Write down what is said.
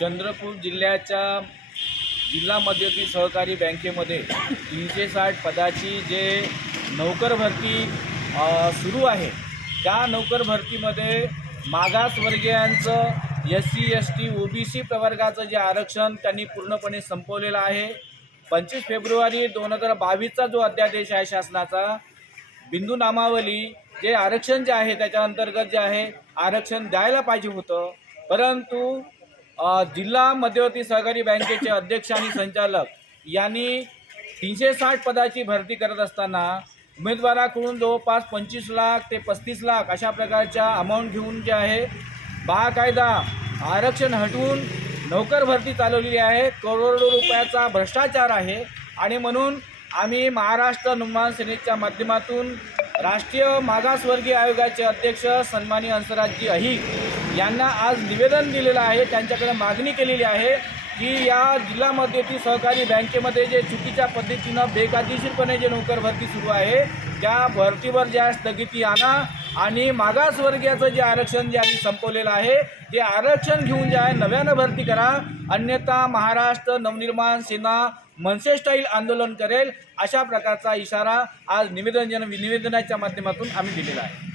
चंद्रपूर जिल्ह्याच्या जिल्हा मध्यवर्ती सहकारी बँकेमध्ये तीनशे साठ पदाची जे नोकर भरती सुरू आहे त्या नोकर भरतीमध्ये मागासवर्गीयांचं S C S T O B C प्रवर्गाचं जे आरक्षण त्यांनी पूर्णपणे संपवलेलं आहे. पंचवीस फेब्रुवारी दोन हजार बावीसचा जो अध्यादेश आहे शासनाचा बिंदू नामावली जे आरक्षण जे आहे त्याच्या अंतर्गत जे आहे आरक्षण द्यायला पाहिजे होतं. परंतु जिल्हा मध्यवर्ती सहकारी बँकेचे अध्यक्ष आणि संचालक यांनी तीनशे साठ पदाची भरती करत असताना उमेदवाराकडून जवळपास पंचवीस लाख ते पस्तीस लाख अशा प्रकारच्या अमाऊंट घेऊन जे आहे बाकायदा आरक्षण हटवून नोकर भरती चालवलेली आहे. करोडो रुपयाचा भ्रष्टाचार आहे आणि म्हणून आम्ही महाराष्ट्र निर्माण सेनेच्या माध्यमातून राष्ट्रीय मागासवर्गीय आयोगाचे अध्यक्ष सन्मानी हंसराजजी अहिर यांना आज निवेदन दिलेलं आहे त्यांच्याकडे मागणी केलेली आहे की या जिल्हा मध्यवर्ती सहकारी बँकेमध्ये जे चुकीच्या पद्धतीनं बेकायदेशीरपणे जे नोकर भरती सुरू आहे त्या भरतीवर ज्या स्थगिती आणा आणि मागासवर्गीयाचं जे आरक्षण जे आम्ही संपवलेलं आहे ते आरक्षण घेऊन जे आहे नव्यानं भरती करा. अन्यथा महाराष्ट्र नवनिर्माण सेना मनसे स्टाईल आंदोलन करेल अशा प्रकारचा इशारा आज निवेदन निवेदनाच्या माध्यमातून आम्ही दिलेला आहे.